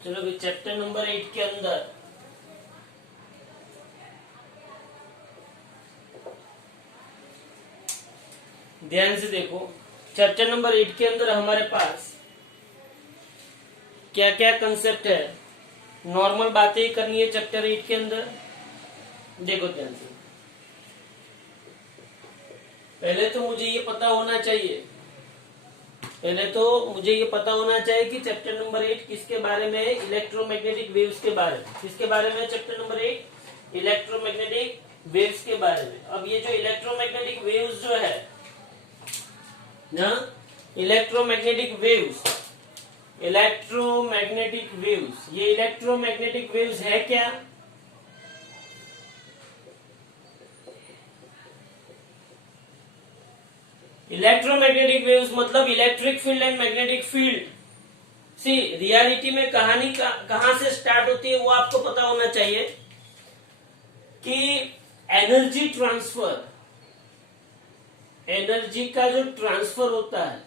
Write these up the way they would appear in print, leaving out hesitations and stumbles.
चलो भाई chapter number 8 के अंदर ध्यान से देखो। चैप्टर नंबर 8 के अंदर हमारे पास क्या क्या कंसेप्ट है, नॉर्मल बातें ही करनी है चैप्टर 8 के अंदर। देखो ध्यान से, पहले तो मुझे ये पता होना चाहिए कि चैप्टर नंबर 8 किसके बारे में है, इलेक्ट्रोमैग्नेटिक वेव्स के बारे में। किसके बारे में है चैप्टर नंबर 8? इलेक्ट्रोमैग्नेटिक वेव्स के बारे में। अब ये जो इलेक्ट्रोमैग्नेटिक वेव्स जो है ना, इलेक्ट्रोमैग्नेटिक वेव्स, ये इलेक्ट्रोमैग्नेटिक वेव्स है क्या? इलेक्ट्रोमैग्नेटिक वेव्स मतलब electric field and magnetic field. See reality में कहानी कहां से स्टार्ट होती है वो आपको पता होना चाहिए कि एनर्जी का जो ट्रांसफर होता है,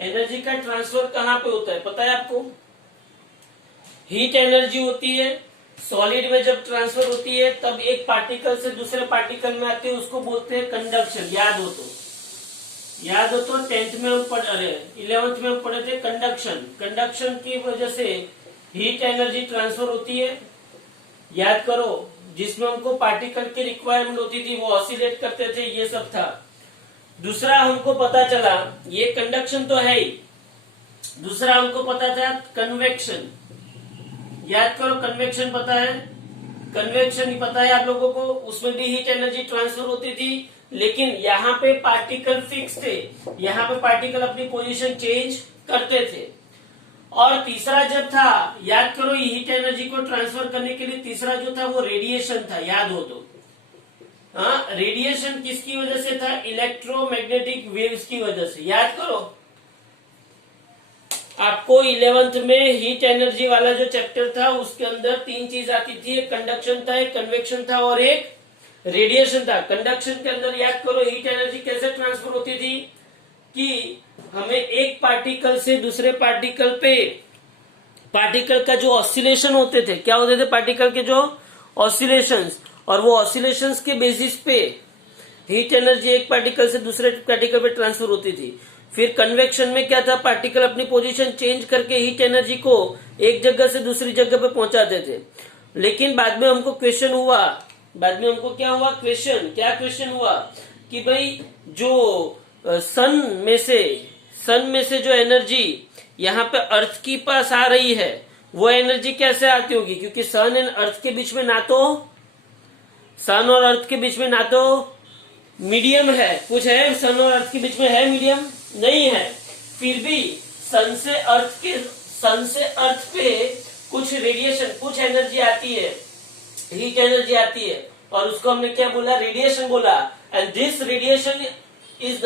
एनर्जी का ट्रांसफर कहां पे होता है पता है आपको? हीट एनर्जी होती है, सॉलिड में जब ट्रांसफर होती है तब एक पार्टिकल से दूसरे पार्टिकल में आती है, उसको बोलते हैं कंडक्शन। याद हो तो 10th में हम 11th में हम पढ़े थे कंडक्शन की वजह से हीट एनर्जी ट्रांसफर होती है। याद करो, जिसमें हमको पार्टिकल की रिक्वायरमेंट होती थी, वो ऑसिलेट करते थे, ये सब था। दूसरा हमको पता चला, ये कंडक्शन तो है ही, दूसरा हमको पता था कन्वेक्शन। याद करो, कन्वेक्शन पता है, कन्वेक्शन ही पता है आप लोगों को, उसमें भी हीट एनर्जी ट्रांसफर होती थी, लेकिन यहाँ पे पार्टिकल फिक्स थे, यहाँ पे पार्टिकल अपनी पोजीशन चेंज करते थे। और तीसरा जब था, याद करो, हीट एनर्जी को ट्रांसफर करने के लिए तीसरा जो था वो रेडिएशन था। याद हो तो रेडिएशन किसकी वजह से था? इलेक्ट्रोमैग्नेटिक वेव्स की वजह से। याद करो, आपको 11th में हीट एनर्जी वाला जो चैप्टर था उसके अंदर 3 चीज आती थी, एक कंडक्शन था, एक कन्वेक्शन था और एक रेडिएशन था। कंडक्शन के अंदर याद करो हीट एनर्जी कैसे ट्रांसफर होती थी कि हमें एक पार्टिकल से दूसरे पार्टिकल पे, पार्टिकल का जो ऑसिलेशन होते थे, क्या होते थे पार्टिकल के जो ऑसिलेशंस, और वो ऑसिलेशंस के बेसिस पे हीट एनर्जी एक पार्टिकल से दूसरे पार्टिकल पे ट्रांसफर होती थी। फिर कन्वेक्शन में क्या था, पार्टिकल अपनी पोजीशन चेंज करके हीट एनर्जी को एक जगह से दूसरी जगह पे पहुंचाते थे। लेकिन बाद में हमको क्वेश्चन हुआ, क्या क्वेश्चन हुआ कि भाई जो सन में से जो एनर्जी यहाँ पे अर्थ की पास आ रही है, वो एनर्जी कैसे आती होगी? क्योंकि सन एंड अर्थ के बीच में सन और अर्थ के बीच में ना तो मीडियम है, कुछ है सन और अर्थ के बीच में है मीडियम? नहीं है। फिर भी सन से अर्थ पे कुछ रेडिएशन, कुछ एनर्जी आती है, हीट एनर्जी आती है, और उसको हमने क्या बोला? रेडिएशन बोला। And this radiation is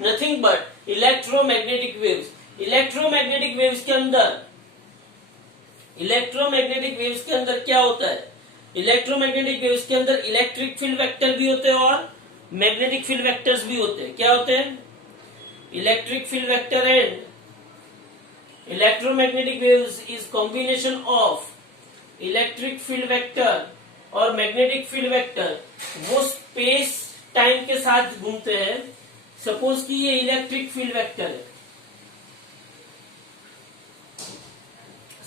nothing but electromagnetic waves. Electromagnetic waves के अंदर क्या होता है? इलेक्ट्रोमैग्नेटिक वेव्स के अंदर इलेक्ट्रिक फील्ड वेक्टर भी होते हैं और मैग्नेटिक फील्ड वेक्टर्स भी होते हैं। क्या होते हैं? Electric field vector and electromagnetic waves is combination of electric field vector और मैग्नेटिक फील्ड वेक्टर। वो स्पेस टाइम के साथ घूमते हैं। सपोज कि ये इलेक्ट्रिक फील्ड वेक्टर है,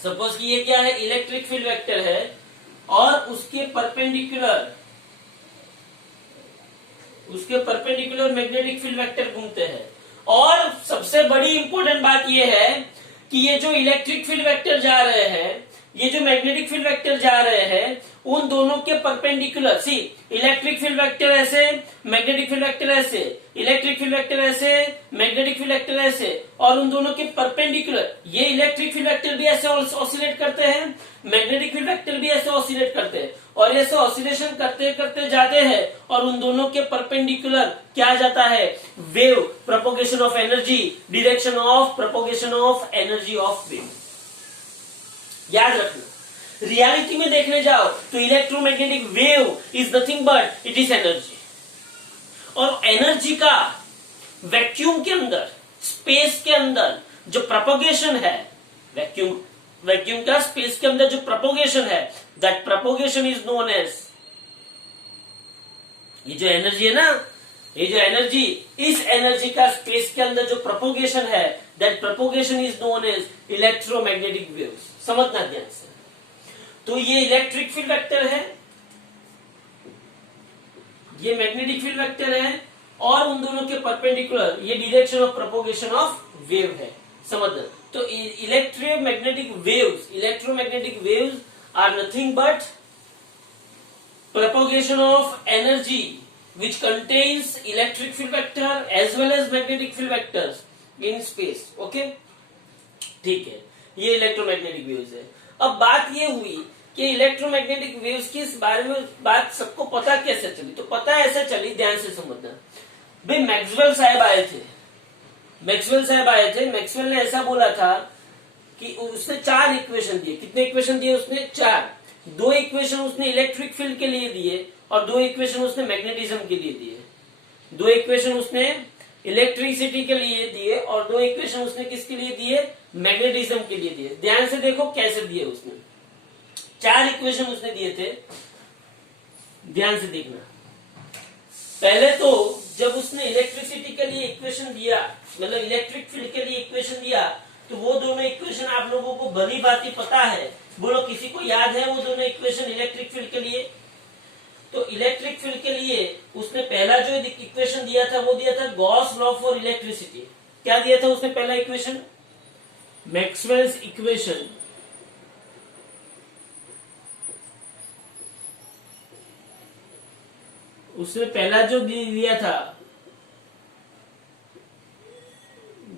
सपोज कि ये क्या है? इलेक्ट्रिक फील्ड वेक्टर है, और उसके परपेंडिकुलर मैग्नेटिक फील्ड वेक्टर घूमते हैं। और सबसे बड़ी इंपॉर्टेंट बात यह है कि ये जो इलेक्ट्रिक फील्ड वेक्टर जा रहे हैं, ये जो मैग्नेटिक फील्ड वेक्टर जा रहे हैं, उन दोनों के परपेंडिकुलर, सी इलेक्ट्रिक फील्ड वेक्टर ऐसे, मैग्नेटिक फील्ड वेक्टर ऐसे, इलेक्ट्रिक फील्ड वेक्टर ऐसे, मैग्नेटिक फील्ड वेक्टर ऐसे, और उन दोनों के परपेंडिकुलर ये इलेक्ट्रिक फील्ड वेक्टर भी ऐसे ऑसिलेट करते हैं, मैग्नेटिक फील्ड वेक्टर भी ऐसे ऑसिलेट करते हैं, और ऐसे ऑसिलेशन करते करते जाते हैं, और उन दोनों के परपेंडिकुलर क्या आ जाता है? Wave, propagation of energy, direction of propagation of energy of wave. याद रखना, रियलिटी में देखने जाओ तो electromagnetic wave is nothing but it is energy. और एनर्जी का वैक्यूम के अंदर स्पेस के अंदर जो प्रोपोगेशन है, वैक्यूम का स्पेस के अंदर जो प्रोपोगेशन है, that propagation is known as, ये जो एनर्जी है ना, ये जो एनर्जी, इस एनर्जी का स्पेस के अंदर जो प्रोपोगेशन है, that propagation is known as electromagnetic waves. समझना ध्यान से। तो ये इलेक्ट्रिक फील्ड वेक्टर है, ये मैग्नेटिक फील्ड वेक्टर है, और उन दोनों के परपेंडिकुलर ये direction of propagation of wave है। समझना। तो electromagnetic waves are nothing but propagation of energy which contains electric field vector as well as magnetic field vectors in space. Okay, ठीक है, ये इलेक्ट्रोमैग्नेटिक वेव्स है। अब बात ये हुई कि इलेक्ट्रोमैग्नेटिक वेव्स की इस बारे में बात सबको पता कैसे चली? तो पता ऐसे चली, ध्यान से समझना भाई। मैक्सवेल साहब आए थे। मैक्सवेल ने ऐसा बोला था कि उसने 4 इक्वेशन दिए। कितने इक्वेशन दिए उसने? 4। 2 इक्वेशन उसने इलेक्ट्रिक फील्ड के लिए दिए और 2 इक्वेशन उसने मैग्नेटिज्म के लिए दिए। 2 इक्वेशन उसने इलेक्ट्रिसिटी के लिए दिए और 2 इक्वेशन उसने किसके लिए दिए? मैग्नेटिज्म के लिए दिए। ध्यान से देखो कैसे दिए उसने। 4 इक्वेशन उसने दिए थे, ध्यान से देखना। पहले तो जब उसने इलेक्ट्रिसिटी के लिए इक्वेशन दिया, मतलब इलेक्ट्रिक फील्ड के लिए इक्वेशन दिया, तो वो दोनों इक्वेशन आप लोगों को भली भांति पता है। बोलो, किसी को याद है वो दोनों इक्वेशन इलेक्ट्रिक फील्ड के लिए? तो इलेक्ट्रिक फील्ड के लिए उसने पहला जो इक्वेशन दिया था वो दिया था गॉस लॉ फॉर इलेक्ट्रिसिटी। क्या दिया था उसने? पहला इक्वेशन मैक्सवेल्स इक्वेशन। उसने पहला जो दिया था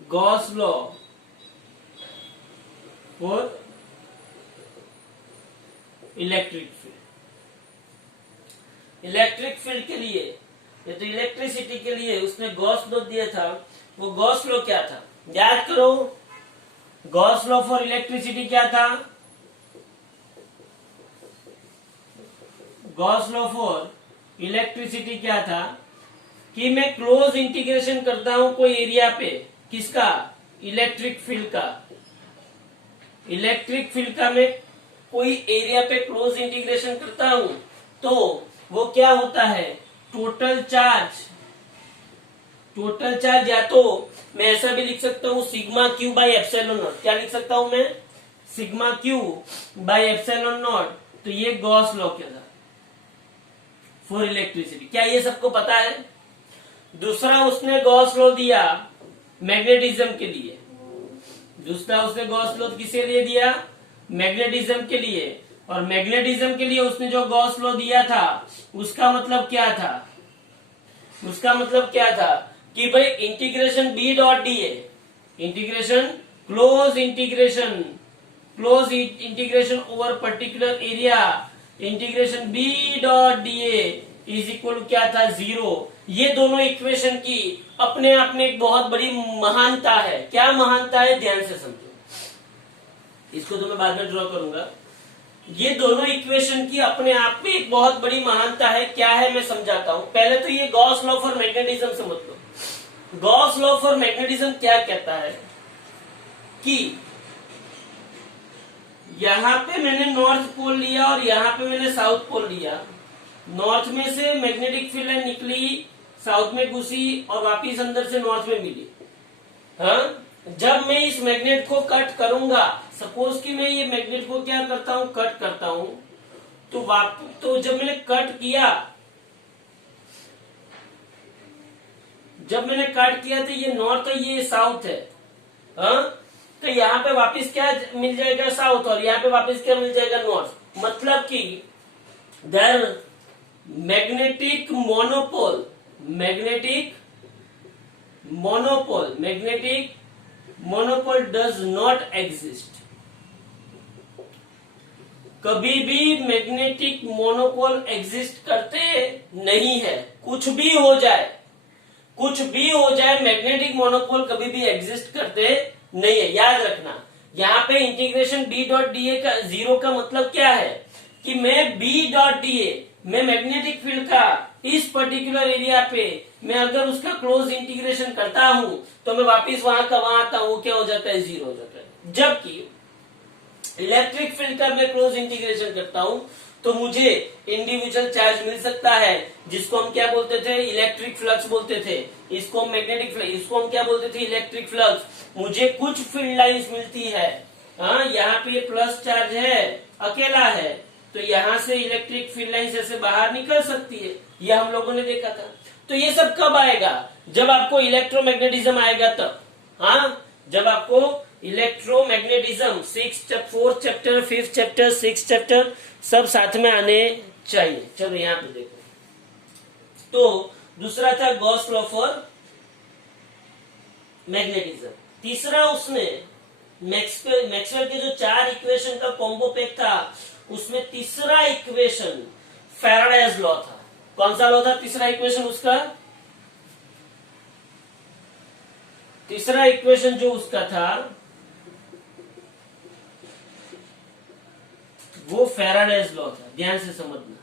Gauss law for electric field के लिए, या तो इलेक्ट्रिसिटी के लिए उसने गॉस लॉ दिया था। वो गॉस लॉ क्या था? याद करो, गॉस लॉ फॉर इलेक्ट्रिसिटी क्या था? गॉस लॉ फॉर इलेक्ट्रिसिटी क्या था? कि मैं क्लोज इंटीग्रेशन करता हूं कोई एरिया पे, किसका? इलेक्ट्रिक फील्ड का मैं कोई एरिया पे क्लोज इंटीग्रेशन करता हूं तो वो क्या होता है? टोटल चार्ज या तो मैं ऐसा भी लिख सकता हूं sigma Q by epsilon not. क्या लिख सकता हूं मैं? Sigma Q by epsilon not. तो ये गॉस लॉ क्या था फॉर इलेक्ट्रिसिटी? क्या ये सबको पता है? दूसरा उसने गॉस लॉ दिया मैग्नेटिज्म के लिए। दूसरा उसने गॉस लॉ किसके लिए दिया? मैग्नेटिज्म के लिए। और मैग्नेटिज्म के लिए उसने जो गॉस लॉ दिया था उसका मतलब क्या था? उसका मतलब क्या था कि भाई integration B dot D A, integration close integration over particular area, integration B dot D A is equal क्या था? 0। ये दोनों इक्वेशन की अपने आप में एक बहुत बड़ी महानता है। क्या महानता है? ध्यान से समझो, इसको तो मैं बाद में ड्रॉ करूंगा। ये दोनों इक्वेशन की अपने आप में एक बहुत बड़ी महानता है। क्या है मैं समझाता हूं। पहले तो ये गॉस लॉ फॉर मैग्नेटिज्म समझ लो। गॉस लॉ फॉर मैग्नेटिज्म क्या कहता है कि यहां पे मैंने नॉर्थ पोल लिया और यहां पे मैंने साउथ पोल लिया। नॉर्थ में से मैग्नेटिक फील्ड लाइन निकली, साउथ में घुसी और वापिस अंदर से नॉर्थ में मिली। हाँ, जब मैं इस मैग्नेट को कट करूंगा, सपोज कि मैं ये मैग्नेट को क्या करता हूं? कट करता हूं। तो जब मैंने कट किया, तो ये नॉर्थ है, ये साउथ है। हाँ, तो यहाँ पे वापस क्या मिल जाएगा? साउथ। और यहाँ पे वापस क्या मिल जाएगा? नॉर्थ। मतलब कि there magnetic monopole does not exist. कभी भी मैग्नेटिक मोनोपोल एग्जिस्ट करते नहीं है। कुछ भी हो जाए, मैग्नेटिक मोनोपोल कभी भी एग्जिस्ट करते नहीं है। याद रखना, यहाँ पे integration B dot D A का 0 का मतलब क्या है कि मैं बी डॉट डी ए, मैं मैग्नेटिक फील्ड का इस पर्टिकुलर एरिया पे मैं अगर उसका क्लोज इंटीग्रेशन करता हूं तो मैं वापिस वहां का वहां आता हूं, क्या हो जाता है, जीरो हो जाता है। जबकि इलेक्ट्रिक फील्ड का मैं क्लोज इंटीग्रेशन करता हूं तो मुझे इंडिविजुअल चार्ज मिल सकता है, जिसको हम क्या बोलते थे, इलेक्ट्रिक फ्लक्स बोलते थे। इसको हम मैग्नेटिक फ्लक्स, इसको हम क्या बोलते थे, इलेक्ट्रिक फ्लक्स। मुझे कुछ फील्ड लाइंस मिलती है, हाँ यहाँ पे प्लस चार्ज है, अकेला है, तो यहाँ से इलेक्ट्रिक फील्ड लाइंस ऐसे बाहर निकल सकती है, ये हम लोगों ने देखा था। तो ये सब कब आएगा, जब आपको इलेक्ट्रोमैग्नेटिज्म आएगा तब, हाँ जब आपको electromagnetism 4th chapter 5th chapter 6th chapter सब साथ में आने चाहिए। चलो यहाँ पे देखो, तो दूसरा था गॉस लॉ फॉर मैग्नेटिज्म। तीसरा उसने मैक्सवेल के जो 4 इक्वेशन का कॉम्बो पैक था, उसमें तीसरा इक्वेशन फैराडेज लॉ था। कौन सा लॉ था तीसरा इक्वेशन उसका, तीसरा इक्वेशन जो उसका था वो फैराडेज लॉ था। ध्यान से समझना,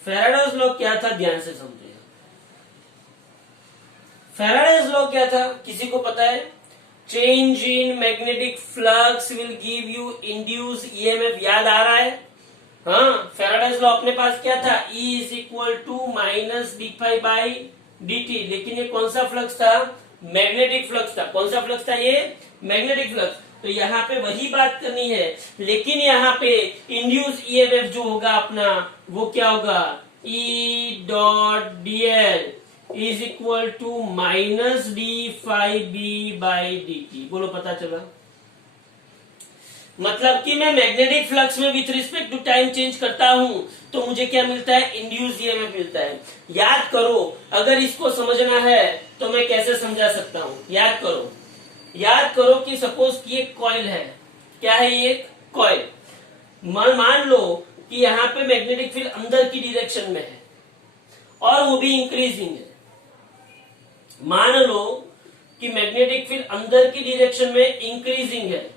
फैराडेज लॉ क्या था, ध्यान से समझिए। फैराडेज लॉ क्या था, किसी को पता है? Change in magnetic flux will give you induce EMF, याद आ रहा है? हाँ, फैराडेज लॉ अपने पास क्या था, E is equal to minus d∅ by dt। लेकिन ये कौन सा फ्लक्स था, मैग्नेटिक फ्लक्स था। कौन सा फ्लक्स था ये, मैग्नेटिक फ्लक्स। तो यहाँ पे वही बात करनी है, लेकिन यहाँ पे इंड्यूस ईएमएफ जो होगा अपना, वो क्या होगा, E dot dl is equal to minus d∅b by dt। बोलो, पता चला? मतलब कि मैं मैग्नेटिक फ्लक्स में with respect to time change करता हूं तो मुझे क्या मिलता है, इंड्यूस ईएमएफ मिलता है। याद करो, अगर इसको समझना है तो मैं कैसे समझा सकता हूं, याद करो। याद करो कि सपोज कि एक कॉइल है, क्या है ये, एक कॉइल। मान लो कि यहाँ पे मैग्नेटिक फील्ड अंदर की डायरेक्शन में है और वो भी इंक्रीजिंग है। मान लो कि मैग्नेटिक फील्ड अंदर की डायरेक्शन में इंक्रीजिंग है,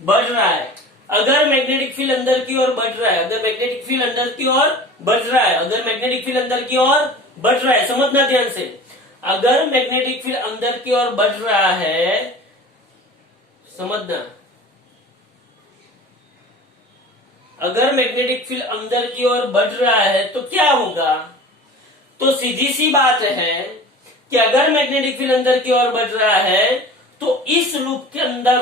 बढ़ रहा है। अगर मैग्नेटिक फील्ड अंदर की ओर बढ़ रहा है, अगर मैग्नेटिक फील्ड अंदर की ओर बढ़ रहा है, अगर मैग्नेटिक फील्ड अंदर की ओर बढ़ रहा है, समझना ध्यान से, अगर मैग्नेटिक फील्ड अंदर की ओर बढ़ रहा है, समझना, अगर मैग्नेटिक फील्ड अंदर की ओर बढ़ रहा है तो क्या होगा, तो सीधी सी बात है कि अगर मैग्नेटिक फील्ड अंदर की ओर बढ़ रहा है तो इस लूप के अंदर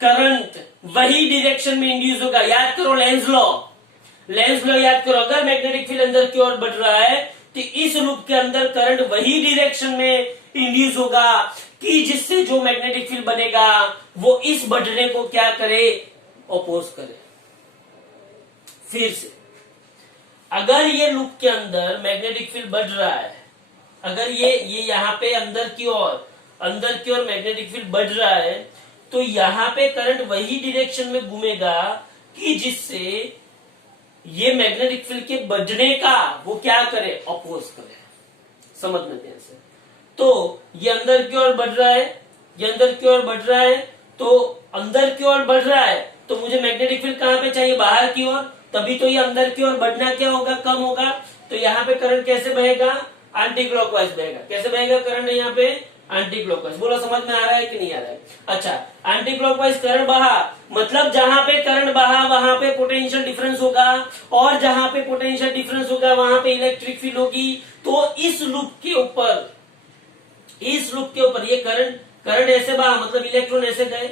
करंट वही डायरेक्शन में इंड्यूस होगा। याद करो लेंज लॉ, लेंज लॉ याद करो। अगर मैग्नेटिक फील्ड अंदर की ओर बढ़ रहा है तो इस लूप के अंदर करंट वही डायरेक्शन में इंड्यूस होगा कि जिससे जो मैग्नेटिक फील्ड बनेगा वो इस बढ़ने को क्या करे, अपोज करे। फिर से, अगर ये लूप के अंदर मैग्नेटिक फील्ड बढ़ रहा है, अगर ये यहाँ पे अंदर की ओर मैग्नेटिक फील्ड बढ़ रहा है तो यहाँ पे करंट वही डायरेक्शन में घूमेगा कि जिससे ये मैग्नेटिक फील्ड के बढ़ने का वो क्या करे, अपोज करे। समझ में ध्यान से। तो ये अंदर की ओर बढ़ रहा है, ये अंदर की ओर बढ़ रहा है, तो अंदर की ओर बढ़ रहा है तो मुझे मैग्नेटिक फील्ड कहाँ पे चाहिए, बाहर की ओर, तभी तो ये अंदर की ओर बढ़ना क्या होगा, कम होगा। तो यहाँ पे करंट कैसे बहेगा, एंटी क्लॉकवाइज बहेगा। कैसे बहेगा करंट यहाँ पे, एंटी क्लॉकवाइज। बोलो समझ में आ रहा है कि नहीं आ रहा है? अच्छा, एंटी क्लॉकवाइज करंट बहा, मतलब जहां पे करंट बहा वहां पे पोटेंशियल डिफरेंस होगा, और जहां पे पोटेंशियल डिफरेंस होगा वहां पे इलेक्ट्रिक फील्ड होगी। तो इस लूप के ऊपर ये करंट ऐसे बहा मतलब इलेक्ट्रॉन ऐसे गए,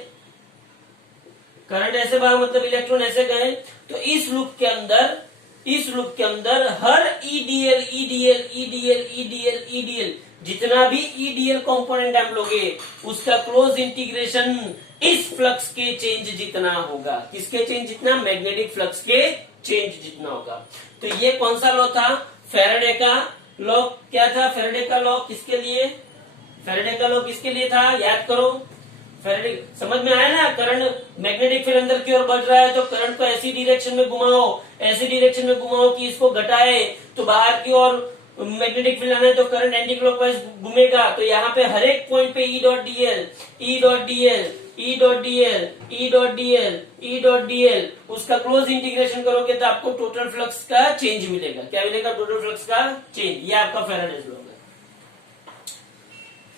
करंट ऐसे बहा मतलब इलेक्ट्रॉन ऐसे गए। तो इस लूप के अंदर हर ईडीएल जितना भी ईडीएल कंपोनेंट हम लोगे उसका क्लोज इंटीग्रेशन इस फ्लक्स के चेंज जितना होगा। किसके चेंज जितना, मैग्नेटिक फ्लक्स के चेंज जितना होगा। तो ये कौन सा लॉ था, फैराडे का लॉ। क्या था फैराडे का लॉ, किसके लिए, फैराडे का लॉ किसके लिए था, याद करो। फैराडे, समझ में आया ना, करंट मैग्नेटिक फील्ड अंदर की ओर बढ़ रहा है तो करंट को ऐसी डायरेक्शन में घुमाओ, ऐसी डायरेक्शन में घुमाओ कि इसको घटाए, तो बाहर की ओर मैग्नेटिक फील्ड आना है तो करंट एंटी क्लॉकवाइज घूमेगा। तो यहाँ पे हर एक पॉइंट पे E dot dl E dot DL, E dot DL, E dot DL, उसका क्लोज इंटीग्रेशन करोगे तो आपको टोटल फ्लक्स का चेंज मिलेगा। क्या मिलेगा? टोटल फ्लक्स का चेंज। ये आपका फैराडेज लॉ है।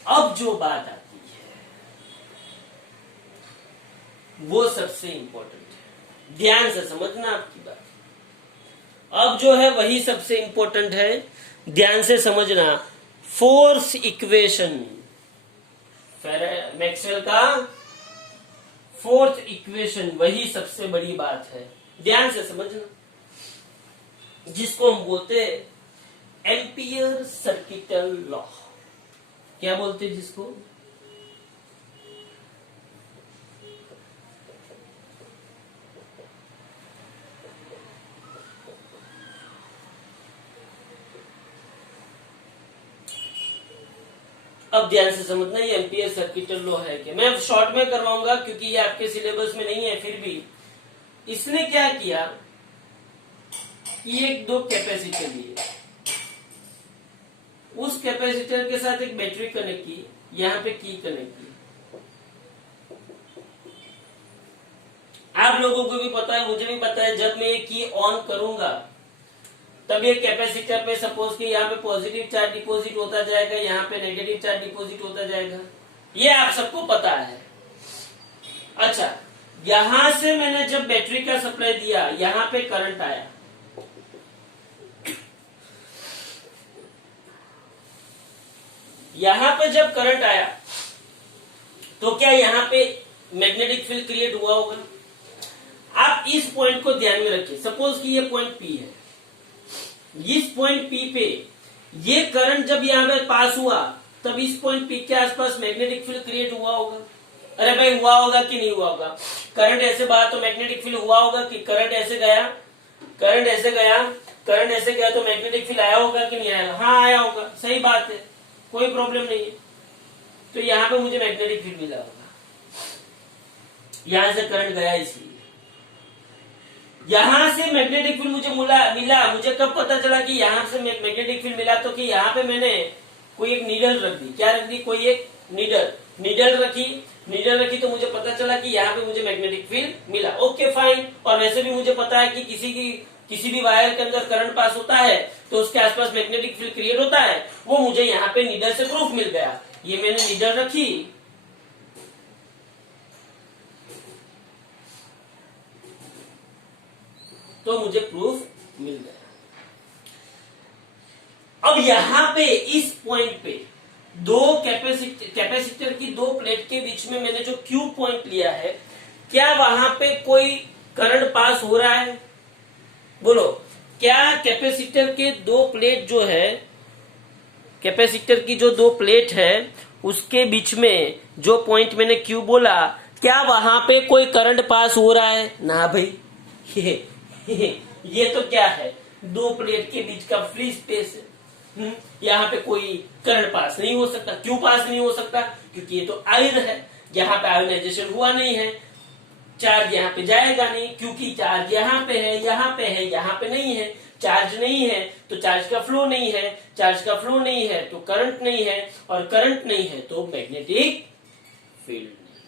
अब जो बात आती है वो सबसे इंपॉर्टेंट है, ध्यान से समझना आपकी बात। अब जो है वही सबसे इंपॉर्टेंट है, ध्यान से समझना। फोर्स इक्वेशन, मैक्सवेल का फोर्थ इक्वेशन, वही सबसे बड़ी बात है, ध्यान से समझना, जिसको हम बोलते हैं एम्पियर सर्किटल लॉ। क्या बोलते हैं जिसको? अब ध्यान से समझना, ये एम्पियर सर्किटल लॉ है क्या? मैं शॉर्ट में करवाऊंगा क्योंकि ये आपके सिलेबस में नहीं है। फिर भी इसने क्या किया कि एक दो कैपेसिटर लिए, उस कैपेसिटर के साथ एक बैटरी कनेक्ट की, यहां पे की कनेक्ट की। आप लोगों को भी पता है, मुझे भी पता है, जब मैं ये की ऑन करूंगा तब ये कैपेसिटर पे सपोज कि यहाँ पे पॉजिटिव चार्ज डिपॉजिट होता जाएगा, यहाँ पे नेगेटिव चार्ज डिपॉजिट होता जाएगा, ये आप सबको पता है। अच्छा, यहां से मैंने जब बैटरी का सप्लाई दिया, यहां पे करंट आया, यहां पे जब करंट आया तो क्या यहां पे मैग्नेटिक फील्ड क्रिएट हुआ होगा? आप इस पॉइंट को ध्यान में रखिए। सपोज कि ये पॉइंट पी है, इस पॉइंट पी पे ये करंट जब यहां पे पास हुआ तब इस पॉइंट पी के आसपास मैग्नेटिक फील्ड क्रिएट हुआ होगा। अरे भाई, हुआ होगा कि नहीं हुआ होगा? करंट ऐसे बहा तो मैग्नेटिक फील्ड हुआ होगा कि करंट ऐसे गया, करंट ऐसे गया, करंट ऐसे गया तो मैग्नेटिक फील्ड आया होगा कि नहीं आया? हाँ, आया होगा। सही बात है, कोई प्रॉब्लम नहीं है। तो यहां पे मुझे मैग्नेटिक फील्ड मिला होगा, यहां से करंट गया इसलिए। यहां से मैग्नेटिक फील्ड मुझे मिला। मुझे कब पता चला कि यहां से मैग्नेटिक फील्ड मिला? तो कि यहां पे मैंने कोई एक नीडल रख दी। क्या रख दी? कोई एक नीडल रखी तो मुझे पता चला कि यहाँ पे मुझे मैग्नेटिक फील्ड मिला। Okay, fine. और वैसे भी मुझे पता है कि किसी भी वायर के अंदर करंट पास होता है तो उसके आसपास मैग्नेटिक फील्ड क्रिएट होता है। वो मुझे यहाँ पे नीडल से प्रूफ मिल गया। ये मैंने नीडल रखी, तो मुझे प्रूफ मिल गया। अब यहां पे इस पॉइंट पे दो कैपेसिटर की दो प्लेट के बीच में मैंने जो क्यू पॉइंट लिया है, क्या वहां पे कोई करंट पास हो रहा है? बोलो, क्या कैपेसिटर के दो प्लेट जो है, कैपेसिटर की जो दो प्लेट है उसके बीच में जो पॉइंट मैंने क्यू बोला, क्या वहां पे कोई करंट पास हो रहा है? ना भाई, ये तो क्या है? दो प्लेट के बीच का फ्री स्पेस है। यहाँ पे कोई करंट पास नहीं हो सकता। क्यों पास नहीं हो सकता? क्योंकि ये तो आयन है, यहाँ पे आयोनाइजेशन हुआ नहीं है, चार्ज यहाँ पे जाएगा नहीं, क्योंकि चार्ज यहाँ पे है, यहाँ पे है, यहाँ पे नहीं है। चार्ज नहीं है तो चार्ज का फ्लो नहीं है, चार्ज का फ्लो नहीं है तो करंट नहीं है, और करंट नहीं है तो मैग्नेटिक फील्ड नहीं।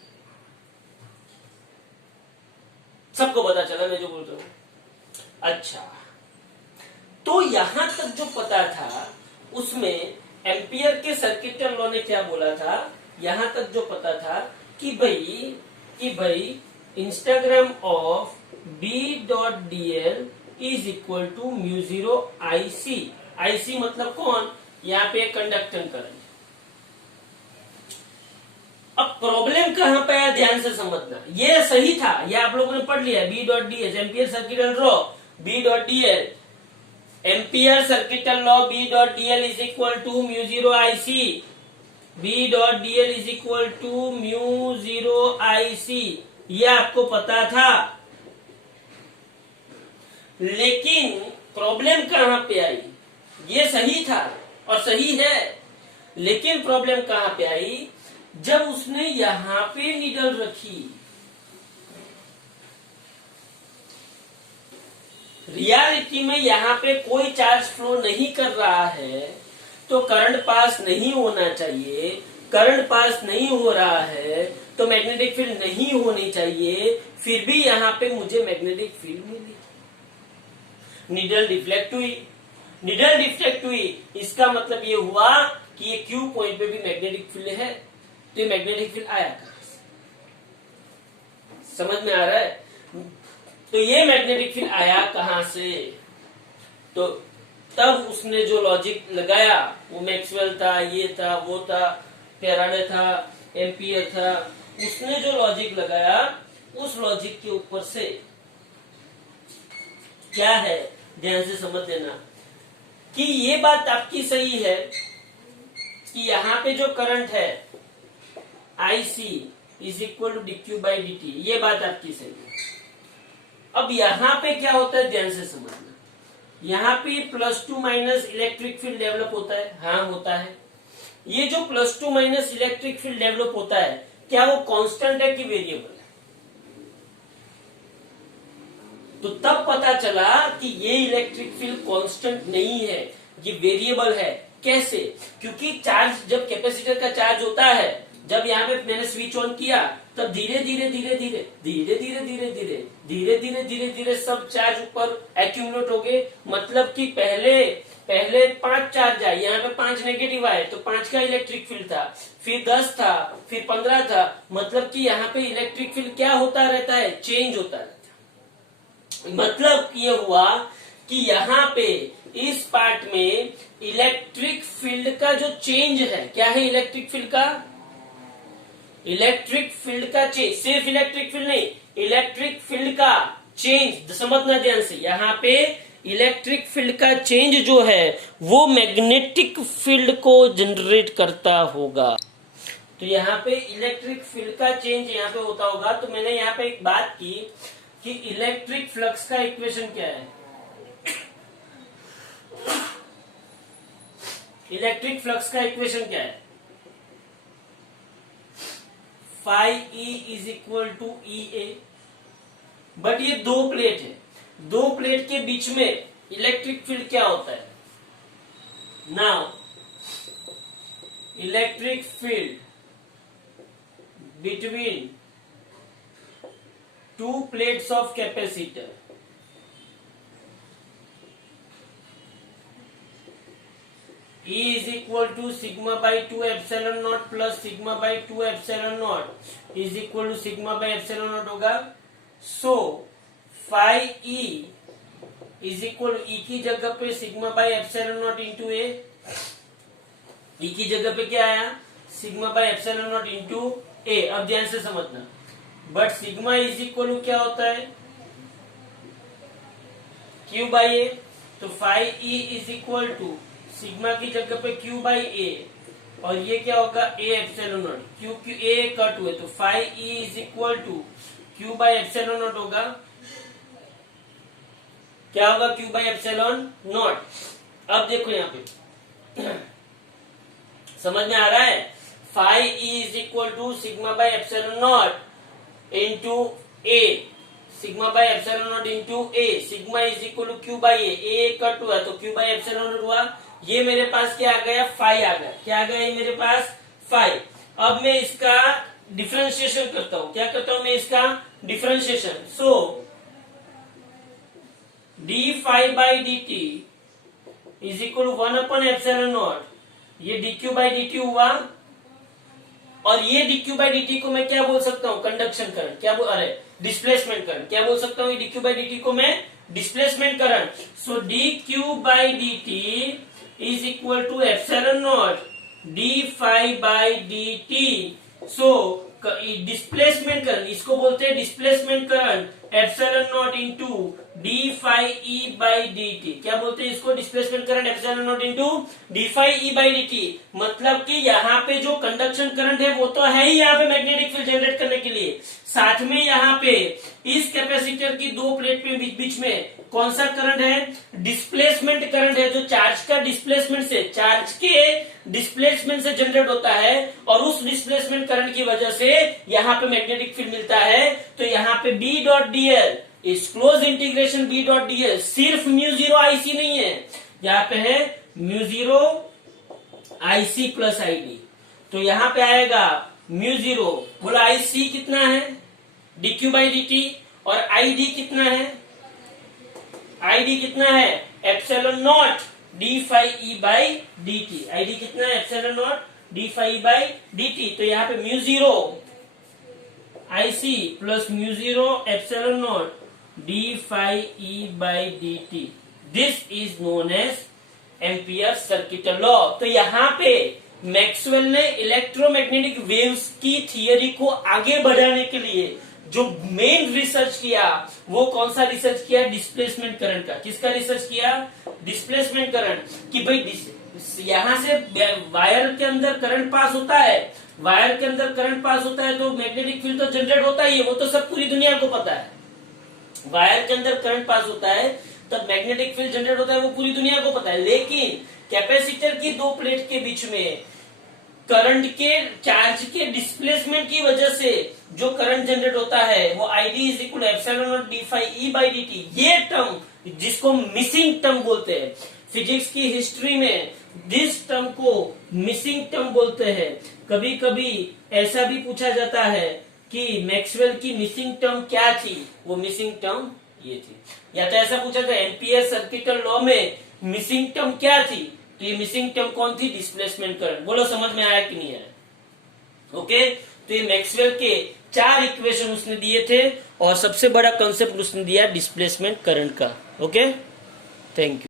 सबको पता चला मैं जो बोल रहा हूं? अच्छा, तो यहां तक जो पता था उसमें एम्पियर के सर्किटल लॉ ने क्या बोला था? यहां तक जो पता था कि भाई integration of B dot DL is equal to mu zero IC. IC मतलब कौन? यहाँ पे कंडक्टेंस करंट। अब प्रॉब्लम कहां पे आया, ध्यान से समझना। ये सही था, ये आप लोगों ने पढ़ लिया। B dot DL ampere circuital law, B dot DL ampere circuital law, B dot DL is equal to mu zero IC. B dot DL is equal to mu zero IC, ये आपको पता था। लेकिन प्रॉब्लम कहां पे आई? ये सही था और सही है, लेकिन प्रॉब्लम कहां पे आई? जब उसने यहां पे नीडल रखी। रियलिटी में यहां पे कोई चार्ज फ्लो नहीं कर रहा है तो करंट पास नहीं होना चाहिए। करंट पास नहीं हो रहा है तो मैग्नेटिक फील्ड नहीं होनी चाहिए, फिर भी यहाँ पे मुझे मैग्नेटिक फील्ड मिली। नीडल डिफ्लेक्ट हुई, नीडल डिफ्लेक्ट हुई, इसका मतलब ये हुआ कि ये क्यू पॉइंट पे भी मैग्नेटिक फील्ड है, तो ये मैग्नेटिक फील्ड आया कहां से? समझ में आ रहा है? तो ये मैग्नेटिक फील्ड आया कहां से? तो तब उसने जो लॉजिक लगाया वो मैक्सवेल था, ये था, वो था, फैराडे था, एम्पियर था, उसने जो लॉजिक लगाया उस लॉजिक के ऊपर से क्या है, ध्यान से समझ लेना कि ये बात आपकी सही है कि यहाँ पे जो करंट है IC is equal to dq by dt, ये बात आपकी सही है। अब यहाँ पे क्या होता है, ध्यान से समझना, यहाँ पे +2 माइनस इलेक्ट्रिक फील्ड डेवलप होता है, हाँ होता है। ये जो +2 माइनस इलेक्ट्रिक फील्ड डेवलप होता है, क्या वो कांस्टेंट है कि वेरिएबल है? तो तब पता चला कि ये इलेक्ट्रिक फील्ड कांस्टेंट नहीं है, ये वेरिएबल है। कैसे? क्योंकि चार्ज, जब कैपेसिटर का चार्ज होता है, जब यहाँ पे मैंने स्विच ऑन किया, तब धीरे धीरे धीरे धीरे धीरे धीरे धीरे धीरे धीरे धीरे धीरे धीरे सब चार्ज ऊपर एक्यूमुलेट हो गए। मतलब कि पहले 5 चार्ज आए, यहाँ पे 5 नेगेटिव आए, तो 5 का इलेक्ट्रिक फील्ड था, फिर 10 था, फिर 15 था। मतलब कि यहाँ पे इलेक्ट्रिक फील्ड क्या होता रहता है, चेंज होता रहता है। मतलब ये हुआ कि यहाँ पे इस पार्ट में इलेक्ट्रिक फील्ड का जो चेंज है, क्या है इलेक्ट्रिक फील्ड का? इलेक्ट्रिक फील्ड का चेंज, सिर्फ इलेक्ट्रिक फील्ड नहीं, इलेक्ट्रिक फील्ड का चेंज, समझना ध्यान से, यहाँ पे इलेक्ट्रिक फील्ड का चेंज जो है वो मैग्नेटिक फील्ड को जनरेट करता होगा। तो यहाँ पे इलेक्ट्रिक फील्ड का चेंज यहाँ पे होता होगा। तो मैंने यहाँ पे एक बात की कि इलेक्ट्रिक फ्लक्स का इक्वेशन क्या है? इलेक्ट्रिक फ्लक्स का इक्वेशन क्या है? Phi E is equal to E A. But ये 2 प्लेट है, 2 प्लेट के बीच में इलेक्ट्रिक फील्ड क्या होता है? Now electric field between 2 plates of capacitor E is equal to sigma by 2 epsilon naught plus sigma by 2 epsilon naught is equal to sigma by epsilon naught होगा। So phi E is equal to E की जगह पे sigma by epsilon naught into A, E की जगह पे क्या आया? sigma by epsilon naught into A। अब ध्यान से समझना, but sigma is equal to क्या होता है? Q by A. तो phi E is equal to sigma की जगह पे Q बाई ए, और ये क्या होगा? A epsilon naught. Q A cut हुए तो phi E is equal to Q by epsilon naught होगा। क्या होगा? Q by epsilon naught. अब देखो यहाँ पे समझ में आ रहा है? Phi E is equal to sigma by epsilon naught into A, sigma by epsilon naught into A, sigma is equal to Q by A cut हुआ तो क्यू बाई एप्सिलॉन नॉट हुआ। ये मेरे पास क्या आ गया? फाई आ गया। क्या आ गया? ये मेरे पास फाई। अब मैं इसका डिफरेंशिएशन करता हूं। क्या करता हूं मैं इसका? Differentiation. So D phi by D T is equal to 1 upon epsilon naught, ये D Q by D T हुआ, और ये dq बाई dt को मैं क्या बोल सकता हूँ? Conduction current. क्या बोल, अरे डिस्प्लेसमेंट करंट। क्या बोल सकता हूँ? ये dq बाई dt को मैं displacement current. So dq by dt is equal to epsilon naught d phi by dt। So displacement current, इसको बोलते हैं displacement current, epsilon naught into D phi E by D T. क्या बोलते हैं इसको? Displacement current epsilon naught into D phi E by D T. मतलब कि यहाँ पे जो कंडक्शन करंट है वो तो है ही यहाँ पे मैग्नेटिक फील्ड जनरेट करने के लिए, साथ में यहाँ पे इस कैपेसिटर की 2 प्लेट पे बीच में कौन सा करंट है? डिस्प्लेसमेंट करंट है, जो चार्ज का डिस्प्लेसमेंट से, चार्ज के डिस्प्लेसमेंट से जनरेट होता है, और उस डिस्प्लेसमेंट करंट की वजह से यहाँ पे मैग्नेटिक फील्ड मिलता है। तो यहाँ पे B डॉट डीएल इस close integration B dot DL सिर्फ म्यू0 आईसी नहीं है, यहाँ पे है म्यू0 आईसी प्लस आईडी। तो यहां पे आएगा म्यू जीरो, बोला आई सी कितना है dq बाई dt, और आई डी कितना है, आई डी कितना है epsilon naught D phi E by D T, I D कितना है epsilon naught D phi by D T. तो यहाँ पे mu zero I C plus mu zero epsilon naught D phi E by D T, this is known as Ampere circuit law. तो यहाँ पे Maxwell ने electromagnetic waves की theory को आगे बढ़ाने के लिए जो मेन रिसर्च किया वो कौन सा रिसर्च किया, डिस्प्लेसमेंट करंट का। किसका रिसर्च किया, डिस्प्लेसमेंट करंट, कि भाई यहां से वायर के अंदर करंट पास होता है, वायर के अंदर करंट पास होता है तो मैग्नेटिक फील्ड तो जनरेट होता ही है, वो तो सब पूरी दुनिया को पता है। वायर के अंदर करंट पास होता है तब मैग्नेटिक फील्ड जनरेट होता है, वो पूरी दुनिया को पता है। लेकिन कैपेसिटर की दो प्लेट के बीच में करंट के चार्ज के डिस्प्लेसमेंट की वजह से जो करंट जनरेट होता है वो I D is equal epsilon naught D phi E by D T, ये टर्म जिसको मिसिंग टर्म बोलते हैं फिजिक्स की हिस्ट्री में, दिस टर्म को मिसिंग टर्म बोलते हैं। कभी कभी ऐसा भी पूछा जाता है कि मैक्सवेल की मिसिंग टर्म क्या थी, वो मिसिंग टर्म ये थी। या तो ऐसा पूछा था एम्पियर सर्किट लॉ में मिसिंग टर्म क्या थी, तो ये मिसिंग टर्म कौन थी, डिस्प्लेसमेंट करंट। बोलो समझ में आया कि नहीं आया। ओके, तो ये मैक्सवेल के 4 इक्वेशन उसने दिए थे और सबसे बड़ा कंसेप्ट उसने दिया डिस्प्लेसमेंट करंट का। Okay, thank you.